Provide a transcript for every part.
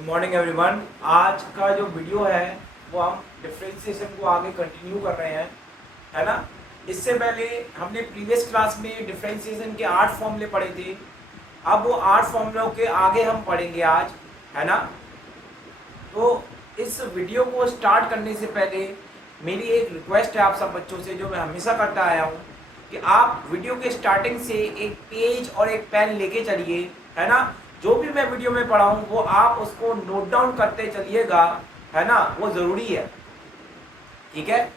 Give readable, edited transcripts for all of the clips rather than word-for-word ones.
Good morning everyone. आज का जो वीडियो है वो हम डिफरेंशिएशन को आगे कंटिन्यू कर रहे हैं, है ना। इससे पहले हमने प्रीवियस क्लास में डिफरेंशिएशन के 8 फॉर्मूले पढ़े थे। अब वो 8 फॉर्मूलों के आगे हम पढ़ेंगे आज, है ना। तो इस वीडियो को स्टार्ट करने से पहले मेरी एक रिक्वेस्ट है आप सब बच्चों से, जो मैं हमेशा करता आया हूँ, कि आप वीडियो के स्टार्टिंग से एक पेज और एक पेन लेके चलिए, है ना। जो भी मैं वीडियो में पढ़ाऊँ वो आप उसको नोट डाउन करते चलिएगा, है ना, वो ज़रूरी है, ठीक है।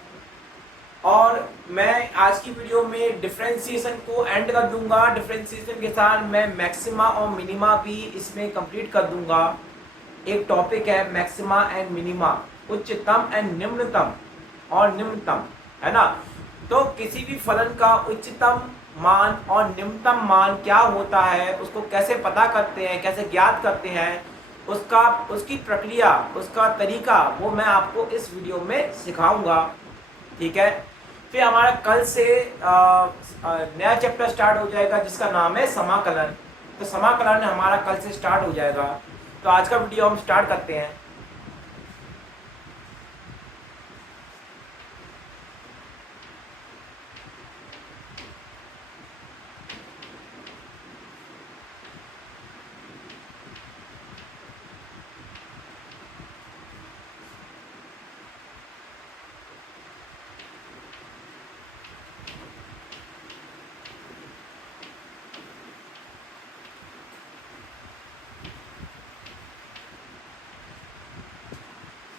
और मैं आज की वीडियो में डिफरेंशिएशन को एंड कर दूंगा। डिफरेंशिएशन के साथ मैं मैक्सिमा और मिनिमा भी इसमें कंप्लीट कर दूंगा। एक टॉपिक है मैक्सिमा एंड मिनिमा, उच्चतम एंड निम्नतम और निम्नतम, है ना। तो किसी भी फलन का उच्चतम मान और निम्नतम मान क्या होता है, उसको कैसे पता करते हैं, कैसे ज्ञात करते हैं, उसका उसकी प्रक्रिया, उसका तरीका, वो मैं आपको इस वीडियो में सिखाऊंगा, ठीक है। फिर हमारा कल से नया चैप्टर स्टार्ट हो जाएगा जिसका नाम है समाकलन। तो समाकलन हमारा कल से स्टार्ट हो जाएगा। तो आज का वीडियो हम स्टार्ट करते हैं।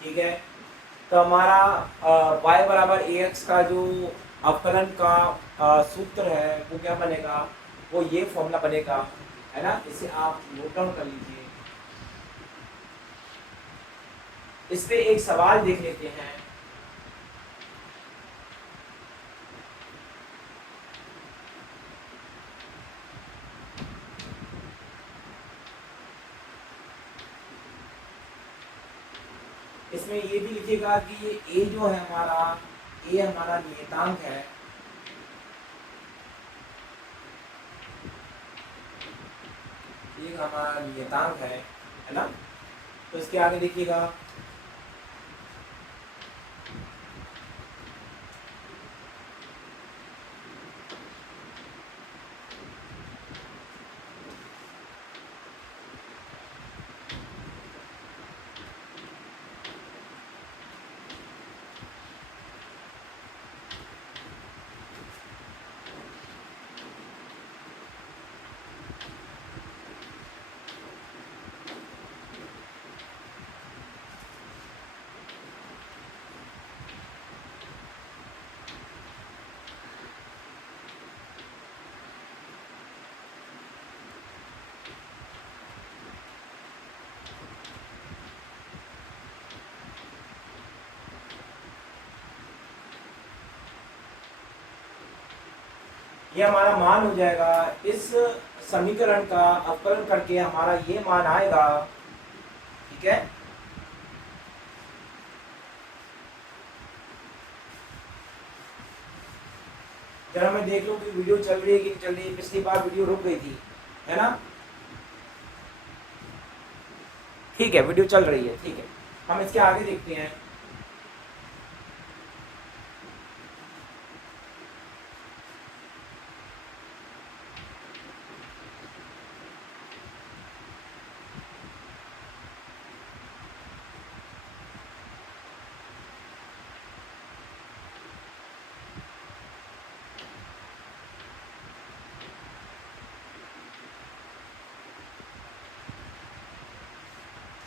ठीक है, तो हमारा y बराबर ए एक्स का जो अवकलन का सूत्र है वो क्या बनेगा, वो ये फॉर्मूला बनेगा, है ना। इसे आप नोट डाउन कर लीजिए। इस पे एक सवाल देख लेते हैं। इसमें ये भी लिखिएगा कि ये ए जो है हमारा, ए हमारा नियतांक है, ये हमारा नियतांक है ना। तो इसके आगे देखिएगा, ये हमारा मान हो जाएगा। इस समीकरण का अवकलन करके हमारा ये मान आएगा, ठीक है। जरा मैं देख लूं कि वीडियो चल रही है कि नहीं चल रही है। पिछली बार वीडियो रुक गई थी, है ना। ठीक है, वीडियो चल रही है, ठीक है। हम इसके आगे देखते हैं।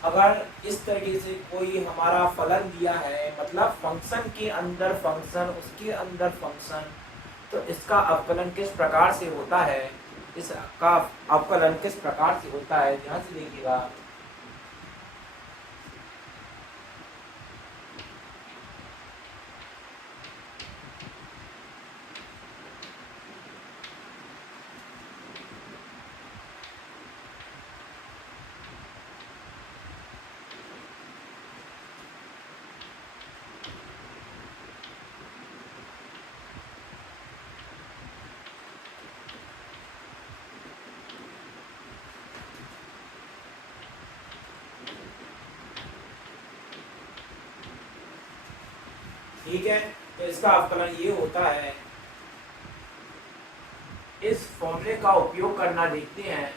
अगर इस तरीके से कोई हमारा फलन दिया है, मतलब फंक्शन के अंदर फंक्शन, उसके अंदर फंक्शन, तो इसका अवकलन किस प्रकार से होता है, इसका अवकलन किस प्रकार से होता है, ध्यान से देखिएगा। ठीक है, तो इसका अवकलन ये होता है, इस फॉर्मूले का उपयोग करना देखते हैं।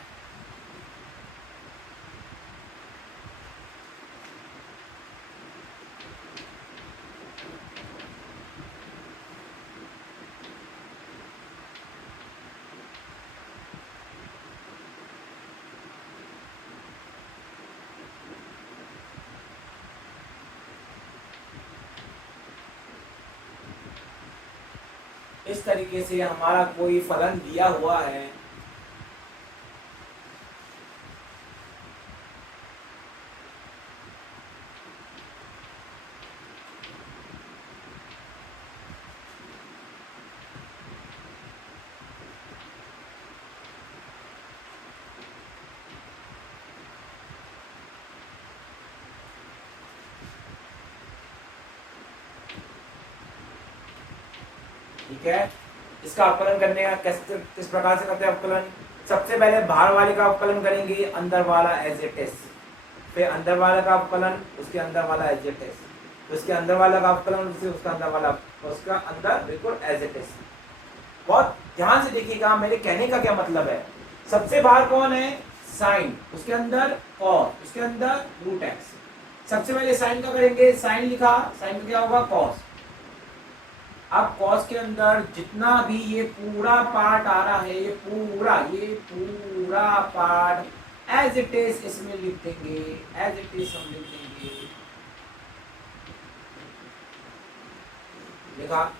इस तरीके से हमारा कोई फलन दिया हुआ है, ठीक है। इसका अवकलन करने का किस प्रकार से करते हैं अवकलन? सबसे पहले बाहर वाले का अवकलन करेंगे, अंदर वाला एज इट इज, फिर अंदर वाले का अवकलन, उसके अंदर वाला एज इट इज, तो उसके अंदर वाला का अवकलन, उसका अंदर वाला, उसका अंदर बिल्कुल एज इट इज। बहुत ध्यान से देखिएगा, मेरे कहने का क्या मतलब है। सबसे बाहर कौन है? साइन, उसके अंदर कॉस, उसके अंदर रूट एक्स। सबसे पहले साइन का करेंगे, साइन लिखा, साइन का क्या होगा? कॉस। अब कॉस के अंदर जितना भी ये पूरा पार्ट आ रहा है, ये पूरा पार्ट एज इट इज इसमें लिख देंगे, एज इट इज हम लिख देंगे, लिखा।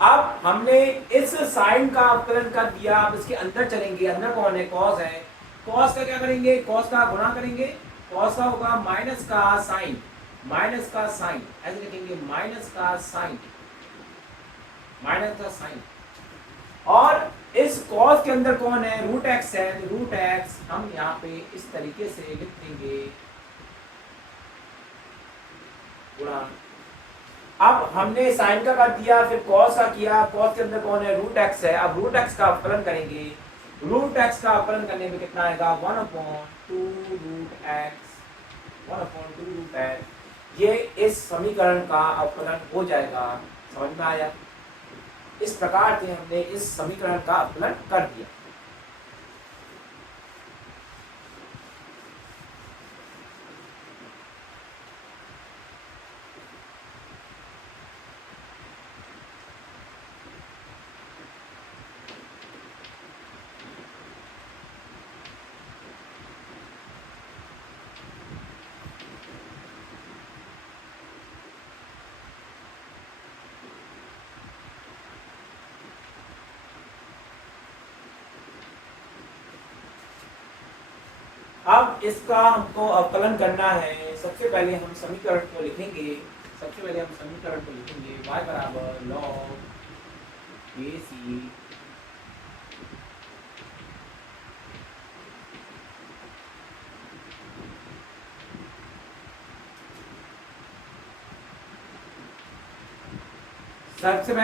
अब हमने इस साइन का अवकलन कर दिया, अब इसके अंदर चलेंगे, अंदर कौन है? कॉस है। कॉस का क्या करेंगे? कॉस का गुणा करेंगे, कॉस का होगा माइनस का साइन, माइनस का साइन, ऐसे लिखेंगे माइनस का साइन, माइनस का साइन। और इस कॉस के अंदर कौन है? रूट एक्स है, तो रूट एक्स हम यहाँ पे इस तरीके से लिख देंगे, गुणा। अब हमने साइन का कर दिया, फिर कॉस का किया, कॉस के अंदर कौन है? रूट एक्स है। अब रूट एक्स का अवकलन करेंगे, रूट एक्स का अवकलन करने में कितना आएगा? 1/2 रूट एक्स, 1/2 रूट एक्स। ये इस समीकरण का अवकलन हो जाएगा। समझ में आया? इस प्रकार से हमने इस समीकरण का अवकलन कर दिया। अब इसका हमको अवकलन करना है। सबसे पहले हम समीकरण को लिखेंगे, सबसे पहले हम समीकरण को लिखेंगे y बराबर log AC सबसे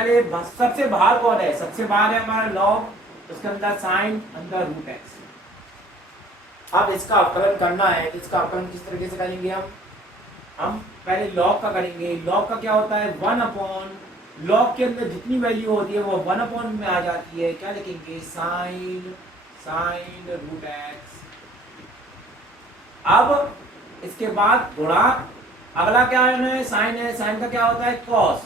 बाहर कौन है? सबसे बाहर है हमारा log, उसके अंदर साइन, अंदर रूट एक्स। अब इसका अवकलन करना है, तो इसका अवकलन किस तरीके से करेंगे? हम पहले लॉग का करेंगे। लॉग का क्या होता है? 1/, लॉग के अंदर जितनी वैल्यू होती है वो 1/, में आ जाती है। क्या लिखेंगे? Sine, sine root x. अब इसके बाद गुणा, अगला क्या है? साइन है, साइन का क्या होता है? कॉस,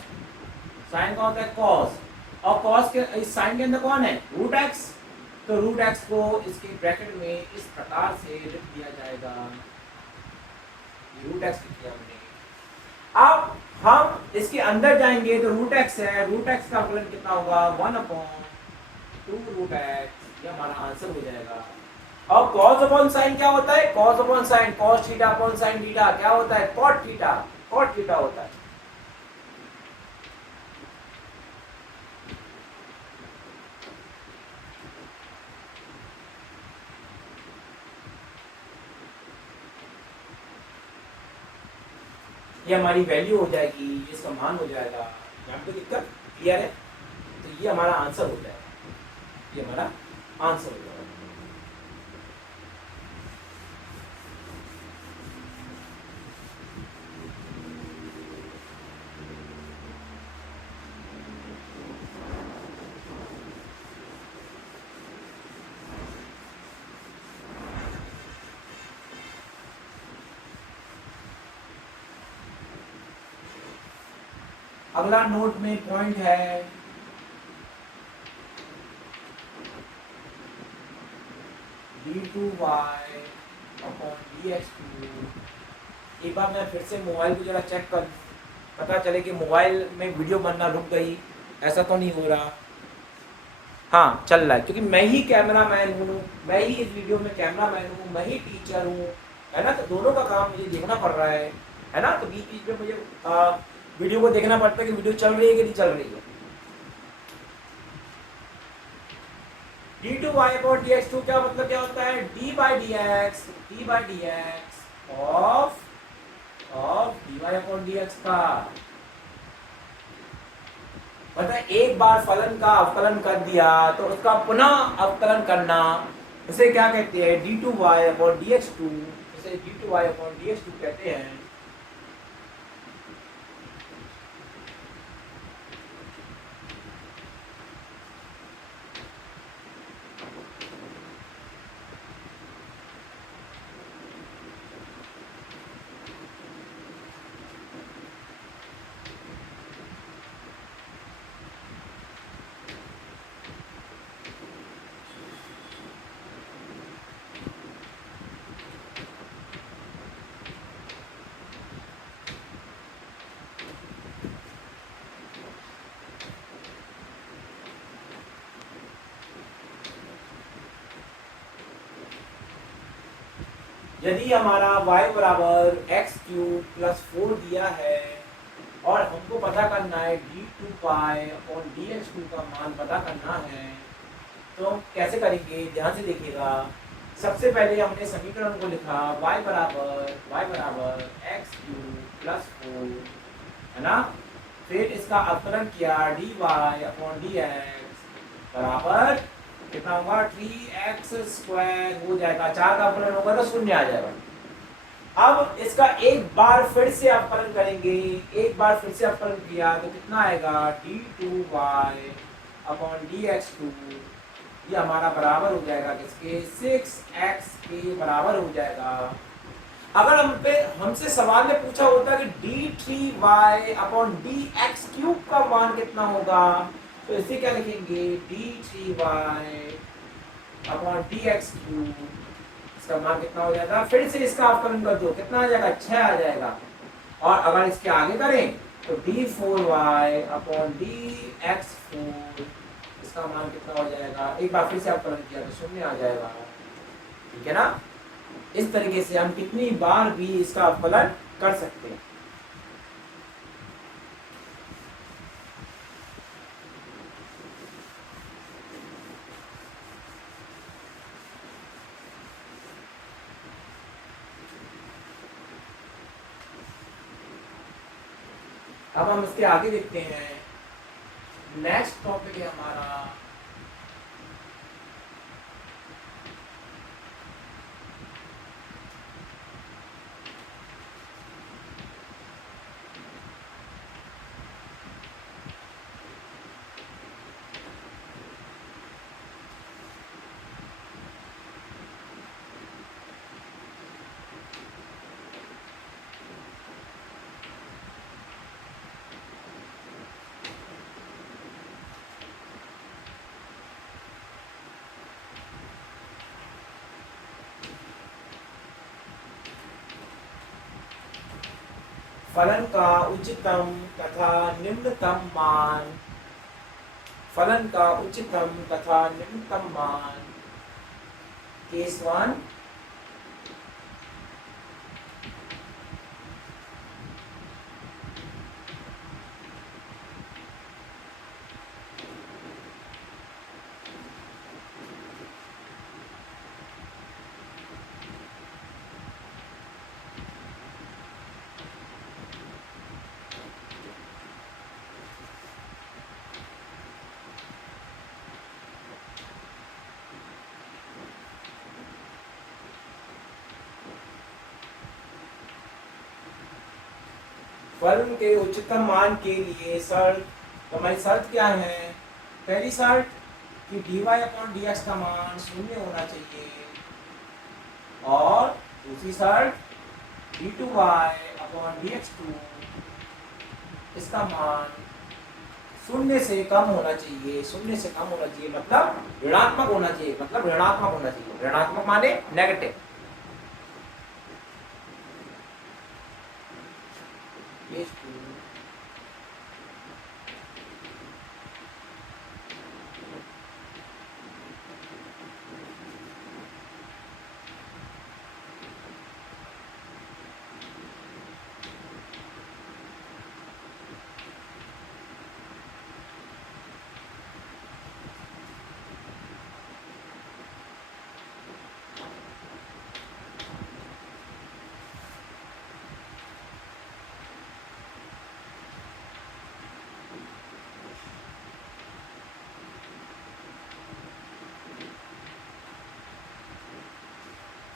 साइन का होता है कॉस, और कॉस के इस साइन के अंदर कौन है? Root x. तो रूट एक्स को इसके ब्रैकेट में इस प्रकार से लिख दिया जाएगा, रूट एक्स लिख दिया हमने। अब हम इसके अंदर जाएंगे तो रूट एक्स है, रूट एक्स का अवकलन कितना होगा? 1/2 रूट एक्स, ये हमारा आंसर हो जाएगा। और कॉस अपॉन साइन क्या होता है? Cos upon sine, cos theta upon sine theta क्या होता है? कॉट थीटा, कॉट थीटा होता है। ये हमारी वैल्यू हो जाएगी, इसका मान हो जाएगा। यहाँ पे दिक्कत क्लियर है? तो ये हमारा आंसर हो जाएगा, ये हमारा आंसर हो जाएगा। अगला नोट में पॉइंट है d2y अपॉन dx2। एक बार मैं फिर से मोबाइल को जरा चेक कर, पता चले कि मोबाइल में वीडियो बनना रुक गई, ऐसा तो नहीं हो रहा। हाँ चल रहा है, क्योंकि मैं ही कैमरा मैन हूँ, मैं ही इस वीडियो में कैमरा मैन हूँ, मैं ही टीचर हूँ, है ना। तो दोनों का काम मुझे देखना पड़ रहा है ना। तो बीच बीच में मुझे वीडियो को देखना पड़ता है कि वीडियो चल रही है कि नहीं चल रही है। d2y अपॉन dx2 क्या मतलब क्या होता है, d by dx of dy upon dx का। मतलब एक बार फलन का अवकलन कर दिया तो उसका पुनः अवकलन करना, इसे क्या कहते हैं, d2y अपॉन dx2, इसे d2y अपॉन dx2 कहते हैं। यदि हमारा y बराबर एक्स क्यूब प्लस 4 दिया है और हमको पता करना है d2y और dx2 का मान पता करना है, तो हम कैसे करेंगे, ध्यान से देखिएगा। सबसे पहले हमने समीकरण को लिखा y बराबर एक्स क्यूब प्लस 4, है ना। फिर इसका अवकलन किया dy अपॉन dx बराबर कितना होगा, 3x² हो जाएगा, 4 का अवकलन होगा तो 0 आ जाएगा। अब इसका एक बार फिर से अवकलन करेंगे, एक बार फिर से अवकलन किया तो कितना आएगा, d2y अपॉन dx2, ये हमारा बराबर हो जाएगा किसके, 6x के बराबर हो जाएगा। अगर हमसे सवाल में पूछा होता कि d3y अपॉन dx³ का मान कितना होगा, तो इसे क्या लिखेंगे, d3y अपॉन dx³, इसका मान कितना हो जाएगा, फिर से इसका अवकलन कर दो, कितना आ जाएगा, 6 आ जाएगा। और अगर इसके आगे करें तो d4y अपॉन dx4, इसका मान कितना हो जाएगा, एक बार फिर से अवकलन किया तो 0 आ जाएगा, ठीक है ना। इस तरीके से हम कितनी बार भी इसका अवकलन कर सकते हैं। अब हम इसके आगे देखते हैं, नेक्स्ट टॉपिक है हमारा फलन का उच्चतम तथा निम्नतम मान, फलन का उच्चतम तथा निम्नतम मान, केस 1, फलन के उच्चतम मान के लिए शर्त, तो हमारी शर्त क्या है, पहली शर्त कि dy अपॉन dx का मान 0 होना चाहिए, और दूसरी शर्त d2y अपॉन dx2 इसका मान शून्य से कम होना चाहिए, शून्य से कम होना चाहिए मतलब ऋणात्मक होना चाहिए, मतलब ऋणात्मक होना चाहिए, ऋणात्मक माने नेगेटिव।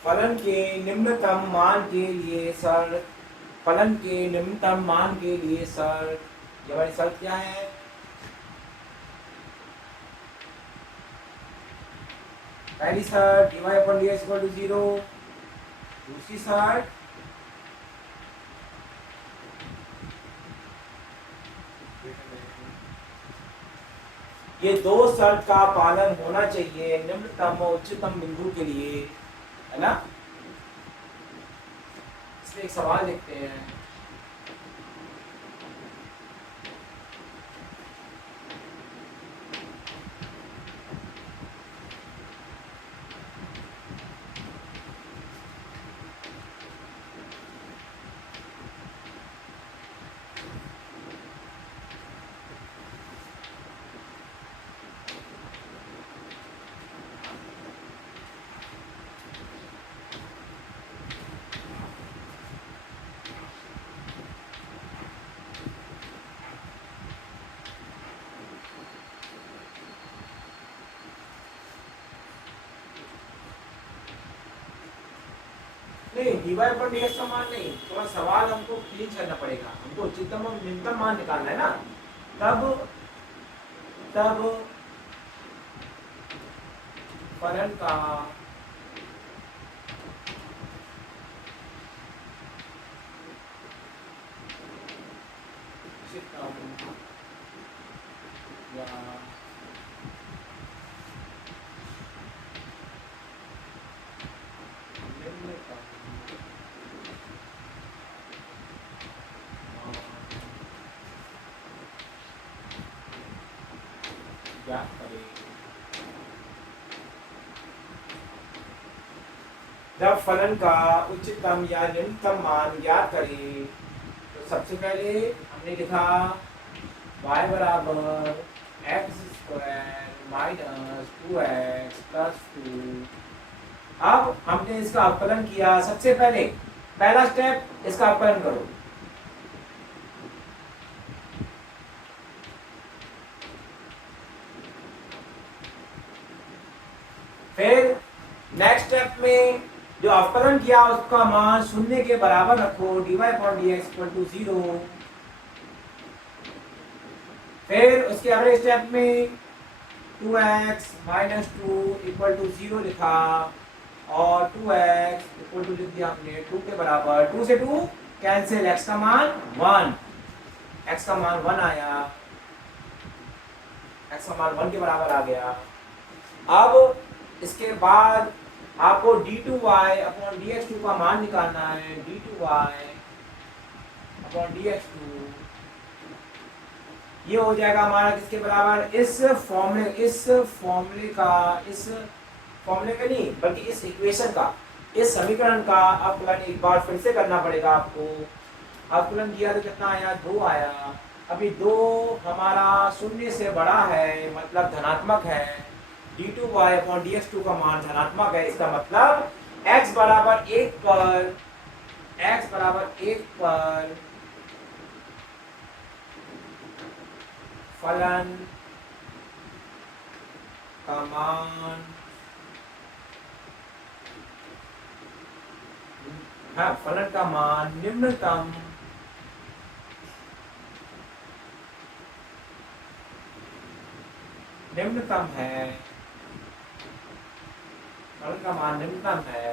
फलन के निम्नतम मान के लिए शर्त, फलन के निम्नतम मान के लिए शर्त, ये हमारी शर्त क्या है? पहली शर्त dy upon dx equal to 0, दूसरी शर्त ये दो शर्त का पालन होना चाहिए निम्नतम और उच्चतम बिंदु के लिए, है ना। इसमें एक सवाल देखते हैं। नहीं, dy पर dx का मान नहीं, थोड़ा सवाल हमको चेंज करना पड़ेगा, हमको उच्चतम और निम्नतम मान निकालना है ना, तब फलन का उच्चतम या निम्नतम ज्ञात करें। जब फलन का उच्चतम या निम्नतम मान ज्ञात करें तो सबसे पहले हमने लिखा y बराबर x square minus 2x plus 2। अब हमने इसका अवकलन किया, सबसे पहले पहला स्टेप इसका अवकलन करो, फिर नेक्स्ट स्टेप में जो अवकलन किया उसका मान शून्य के बराबर रखो, dy upon dx equal to 0। फिर उसके अगले स्टेप में 2x माइनस 2 इक्वल टू 0 लिखा और 2x इक्वल टू लिख दिया हमने 2 के बराबर, 2 से 2 कैंसिल, x का मान 1, x का मान 1 आया, x का मान 1 के बराबर आ गया। अब इसके बाद आपको d2y अपॉन dx2 का मान निकालना है, d2y अपॉन dx2 ये हो जाएगा हमारा किसके बराबर, इस फॉर्मूले का नहीं बल्कि इस इक्वेशन का, इस समीकरण का अवकलन एक बार फिर से करना पड़ेगा आपको। अवकलन किया तो कितना आया, 2 आया। अभी 2 हमारा शून्य से बड़ा है मतलब धनात्मक है, d2y अपॉन dx2 का मान धनात्मक है, इसका मतलब x बराबर 1 पर फलन का मान, हाँ फलन का मान निम्नतम है, फलन का मान निम्नतम है,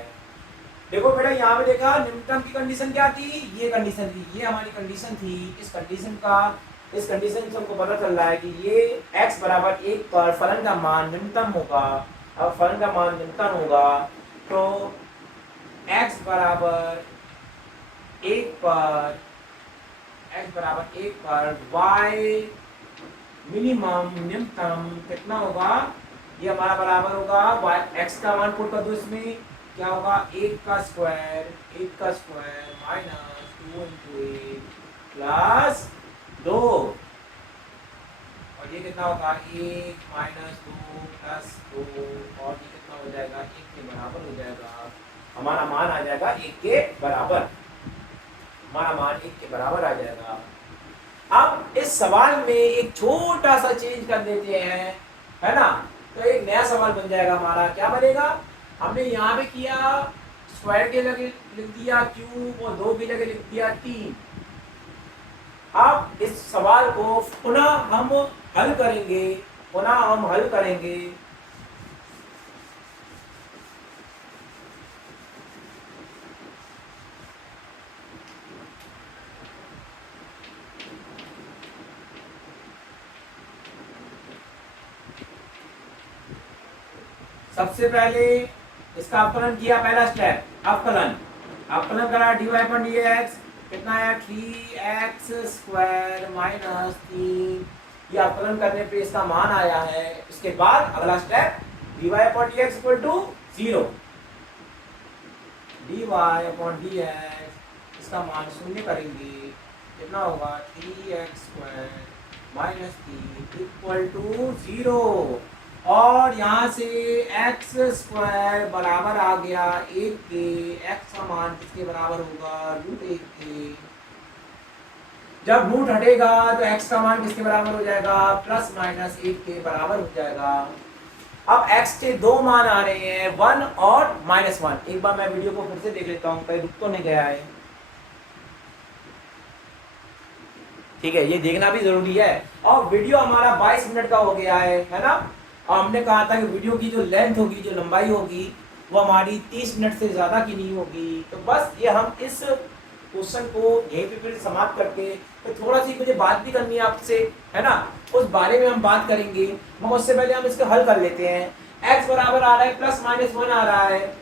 देखो बेटा यहाँ पे देखा न्यूनतम की कंडीशन क्या थी, ये कंडीशन थी, ये हमारी कंडीशन थी। इस कंडीशन से हमको पता चल रहा है कि ये x बराबर 1 पर फलन का मान न्यूनतम होगा। अब फलन का मान न्यूनतम होगा तो x बराबर 1 पर y मिनिमम न्यूनतम कितना होगा, ये हमारा बराबर होगा x का मान पुट कर दो इसमें, क्या होगा 1 का स्क्वायर माइनस 2 इंटू 1 प्लस 2, और ये कितना होगा 1 माइनस 2 प्लस 2, और ये कितना हो जाएगा 1 के बराबर हो जाएगा। हमारा मान आ जाएगा 1 के बराबर, हमारा मान 1 के बराबर आ जाएगा। अब इस सवाल में एक छोटा सा चेंज कर देते हैं, है ना, तो एक नया सवाल बन जाएगा हमारा। क्या बनेगा, हमने यहाँ पे किया स्क्वायर के जगह लिख दिया क्यूब और 2 की जगह लिख दिया 3। अब इस सवाल को पुनः हम हल करेंगे, सबसे पहले इसका अवकलन किया, पहला स्टेप अवकलन करा dy अपन dx कितना है 3x स्क्वायर माइनस 3, ये अवकलन करने पे इसका मान आया है। इसके बाद अगला step dy upon dx equal to 0, dy upon dx इसका मान शून्य करेंगे, कितना होगा 3x square minus 3 equal to 0, और यहाँ से x स्क्वायर बराबर आ गया 1 के, x का मान किसके बराबर होगा √1 के। जब रूट हटेगा तो x का मान किसके बराबर हो जाएगा प्लस माइनस 1 के बराबर हो जाएगा। अब x के दो मान आ रहे हैं 1 और -1। एक बार मैं वीडियो को फिर से देख लेता हूँ, कहीं रुक तो नहीं गया है। ठीक है, ये देखना भी जरूरी है। और वीडियो हमारा 22 मिनट का हो गया है ना। और हमने कहा था कि वीडियो की जो लेंथ होगी, जो लंबाई होगी, वो हमारी 30 मिनट से ज़्यादा की नहीं होगी। तो बस ये हम इस क्वेश्चन को यहीं पे फिर समाप्त करके तो थोड़ा सी मुझे बात भी करनी है आपसे, है ना, उस बारे में हम बात करेंगे। मगर उससे पहले हम इसको हल कर लेते हैं। x बराबर आ रहा है +-1 आ रहा है,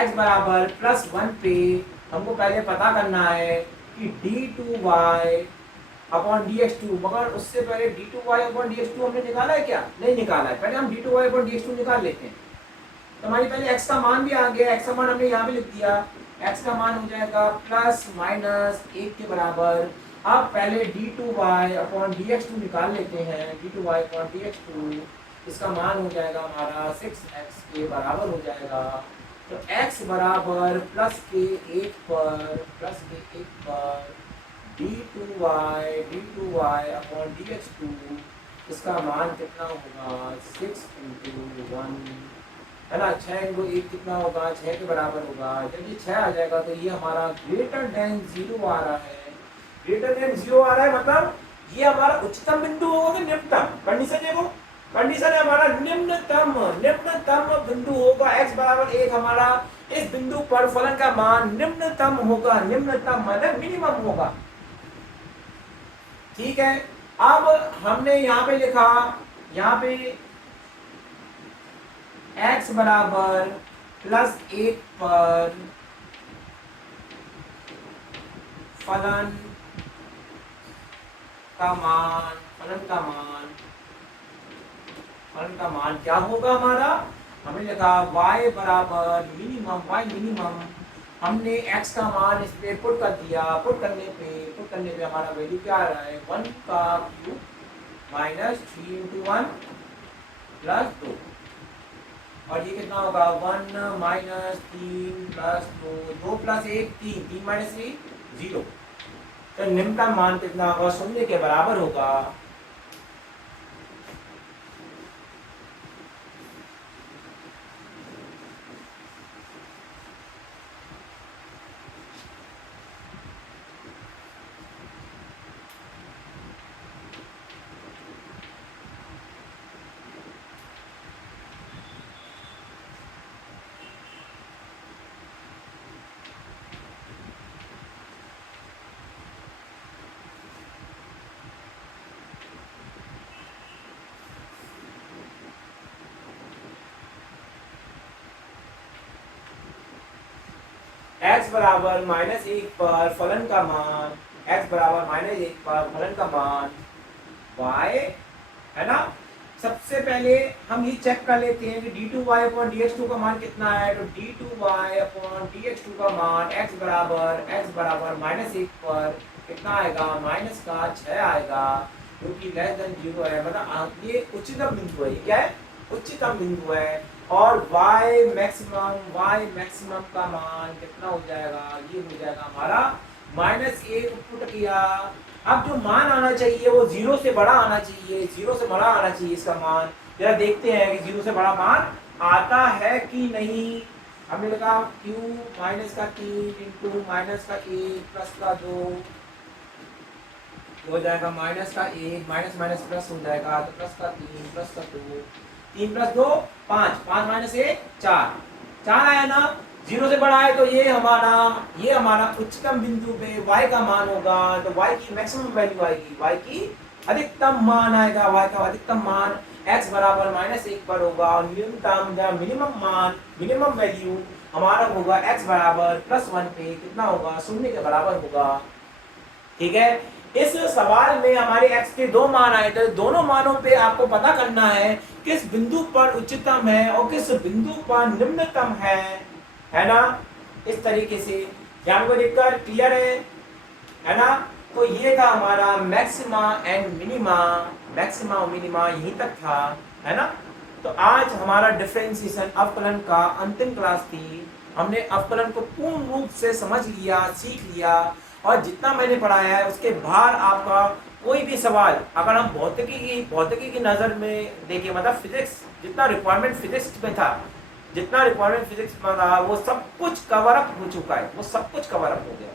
x बराबर +1 पे हमको पहले पता करना है कि d2y अपॉन dx2, मगर उससे पहले d2y अपॉन dx2 हमने निकाला है क्या, नहीं निकाला है। पहले हम d2y अपॉन dx2 निकाल लेते हैं। तो हमारी पहले x का मान भी आ गया, x का मान हमने यहाँ पे लिख दिया, x का मान हो जाएगा +-1 के बराबर। अब पहले d2y अपॉन dx2 निकाल लेते हैं, d2y अपॉन dx2 इसका मान हो जाएगा हमारा 6x के बराबर हो जाएगा। तो x बराबर +1 पर d2y अपॉन dx2 इसका मान कितना होगा 6 × 1, है ना। 6 × 1 कितना होगा 6 के बराबर होगा। जब ये 6 आ जाएगा तो ये हमारा >0 आ रहा है। >0 आ रहा है मतलब ये हमारा उच्चतम बिंदु होगा कि निम्नतम। कंडीशन है, वो कंडीशन है हमारा निम्नतम बिंदु होगा। x बराबर 1 हमारा इस बिंदु पर फलन का मान निम्नतम होगा, निम्नतम मतलब मिनिमम होगा। ठीक है, अब हमने यहाँ पे लिखा, यहाँ पे x बराबर +1 पर फलन का मान क्या होगा हमारा, हमने लिखा y बराबर मिनिमम, हमने x का मान इस पे पुट कर दिया। पुट करने पे हमारा वैल्यू क्या आ रहा है 1 का क्यूब माइनस 3 × 1 प्लस 2, और ये कितना होगा 1 माइनस 3 प्लस 2, 2 प्लस 1 3, 3 माइनस 3 0। तो निम्नतम मान कितना होगा 0 के बराबर होगा। x बराबर -1 पर फलन का मान, x बराबर -1 पर फलन का मान y है ना। सबसे पहले हम ये चेक कर लेते हैं कि d2y अपॉन dx2 का मान कितना है। तो d2y अपॉन dx2 का मान x बराबर -1 पर कितना आएगा, माइनस का 6 आएगा, जो कि लेस देन 0 है। मतलब ये उच्चतम बिंदु है। ये क्या है, उच्चतम बिंदु है। और y मैक्सिमम का मान कितना हो जाएगा, ये हो जाएगा हमारा -1 पुट किया। अब जो मान आना चाहिए वो 0 से बड़ा आना चाहिए, 0 से बड़ा आना चाहिए इसका मान। जरा देखते हैं कि 0 से बड़ा मान आता है कि नहीं। हमने लिखा q -3 इंटू -1 प्लस का 2 हो जाएगा, -1 माइनस प्लस हो जाएगा, तो प्लस का 3 प्लस का 2, 3 प्लस 2 5, 5 माइनस 1 4, 4 आया ना। 0 से बड़ा है तो ये हमारा उच्चतम बिंदु पे y का मान होगा। तो y की मैक्सिमम वैल्यू आएगी, y की अधिकतम मान आएगा, y का अधिकतम मान x बराबर -1 पर होगा। और न्यूनतम मिनिमम वैल्यू हमारा होगा x बराबर +1 पे कितना होगा, 0 के बराबर होगा। ठीक है, इस सवाल में हमारे x के 2 मान आए थे। दोनों मानों पे आपको पता करना है किस बिंदु पर उच्चतम है और किस बिंदु पर निम्नतम है ना। इस तरीके से ध्यान को देखकर क्लियर है ना। तो ये था हमारा मैक्सिमा एंड मिनिमा, मैक्सिमा और मिनिमा यहीं तक था, है ना। तो आज हमारा डिफरेंशिएशन अवकलन का अंतिम क्लास थी। हमने अवकलन को पूर्ण रूप से समझ लिया, सीख लिया। और जितना मैंने पढ़ाया है उसके बाहर आपका कोई भी सवाल, अगर हम भौतिकी की नज़र में देखें, मतलब फिजिक्स जितना रिक्वायरमेंट फिजिक्स में था, जितना रिक्वायरमेंट फिजिक्स में रहा, वो सब कुछ कवर अप हो चुका है, वो सब कुछ कवर अप हो गया।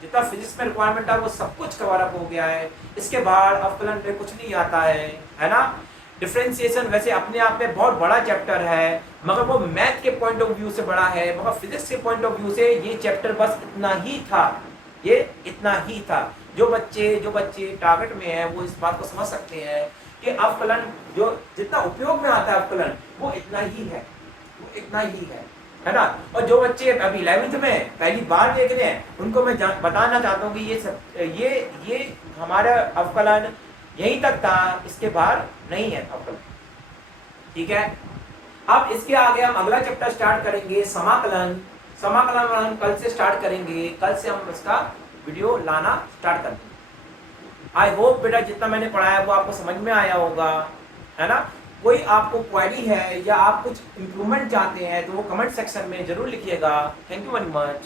जितना फिजिक्स में रिक्वायरमेंट था वो सब कुछ कवर अप हो गया है। इसके बाहर अवकलन में कुछ नहीं आता है ना। डिफरेंशिएशन वैसे अपने आप में बहुत बड़ा चैप्टर है, मगर वो मैथ के पॉइंट ऑफ व्यू से बड़ा है, मगर फिजिक्स के पॉइंट ऑफ व्यू से ये चैप्टर बस इतना ही था, ये इतना ही था। जो बच्चे टारगेट में हैं वो इस बात को समझ सकते हैं कि अवकलन जो जितना उपयोग में आता है अवकलन वो इतना ही है, वो इतना ही है ना। और जो बच्चे अभी 11th में पहली बार देख रहे हैं उनको मैं बताना चाहता हूँ कि ये हमारा अवकलन यहीं तक था, इसके बाहर नहीं है अवकलन। ठीक है, अब इसके आगे हम अगला चैप्टर स्टार्ट करेंगे, समाकलन हम कल से स्टार्ट करेंगे। कल से हम इसका वीडियो लाना स्टार्ट कर देंगे। आई होप बेटा जितना मैंने पढ़ाया वो आपको समझ में आया होगा, है ना। कोई आपको क्वेरी है या आप कुछ इम्प्रूवमेंट चाहते हैं तो वो कमेंट सेक्शन में जरूर लिखिएगा। Thank you very much.